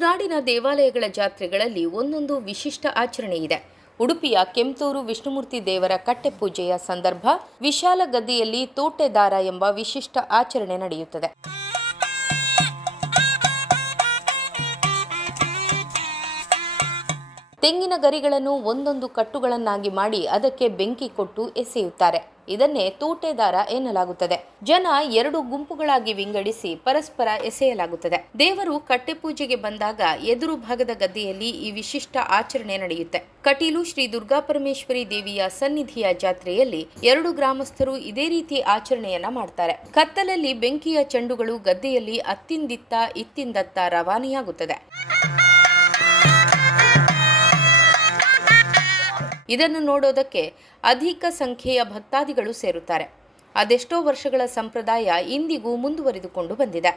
ತುಳುನಾಡಿನ ದೇವಾಲಯಗಳ ಜಾತ್ರೆಗಳಲ್ಲಿ ಒಂದೊಂದು ವಿಶಿಷ್ಟ ಆಚರಣೆ ಇದೆ. ಉಡುಪಿಯ ಕೆಂತೂರು ವಿಷ್ಣುಮೂರ್ತಿ ದೇವರ ಕಟ್ಟೆ ಪೂಜೆಯ ಸಂದರ್ಭ ವಿಶಾಲ ಗದ್ದೆಯಲ್ಲಿ ತೋಟೆದಾರ ಎಂಬ ವಿಶಿಷ್ಟ ಆಚರಣೆ ನಡೆಯುತ್ತದೆ. ತೆಂಗಿನ ಗರಿಗಳನ್ನು ಒಂದೊಂದು ಕಟ್ಟುಗಳನ್ನಾಗಿ ಮಾಡಿ ಅದಕ್ಕೆ ಬೆಂಕಿ ಕೊಟ್ಟು ಎಸೆಯುತ್ತಾರೆ. ಇದನ್ನೇ ತೂಟೆದಾರ ಎನ್ನಲಾಗುತ್ತದೆ. ಜನ ಎರಡು ಗುಂಪುಗಳಾಗಿ ವಿಂಗಡಿಸಿ ಪರಸ್ಪರ ಎಸೆಯಲಾಗುತ್ತದೆ. ದೇವರು ಕಟ್ಟೆ ಪೂಜೆಗೆ ಬಂದಾಗ ಎದುರು ಭಾಗದ ಗದ್ದೆಯಲ್ಲಿ ಈ ವಿಶಿಷ್ಟ ಆಚರಣೆ ನಡೆಯುತ್ತೆ. ಕಟೀಲು ಶ್ರೀ ದುರ್ಗಾಪರಮೇಶ್ವರಿ ದೇವಿಯ ಸನ್ನಿಧಿಯ ಜಾತ್ರೆಯಲ್ಲಿ ಎರಡು ಗ್ರಾಮಸ್ಥರು ಇದೇ ರೀತಿ ಆಚರಣೆಯನ್ನ ಮಾಡ್ತಾರೆ. ಕತ್ತಲಲ್ಲಿ ಬೆಂಕಿಯ ಚೆಂಡುಗಳು ಗದ್ದೆಯಲ್ಲಿ ಅತ್ತಿಂದಿತ್ತ ಇತ್ತಿಂದತ್ತ ರವಾನೆಯಾಗುತ್ತದೆ. ಇದನ್ನು ನೋಡೋದಕ್ಕೆ ಅಧಿಕ ಸಂಖ್ಯೆಯ ಭಕ್ತಾದಿಗಳು ಸೇರುತ್ತಾರೆ. ಅದೆಷ್ಟೋ ವರ್ಷಗಳ ಸಂಪ್ರದಾಯ ಇಂದಿಗೂ ಮುಂದುವರಿದುಕೊಂಡು ಬಂದಿದೆ.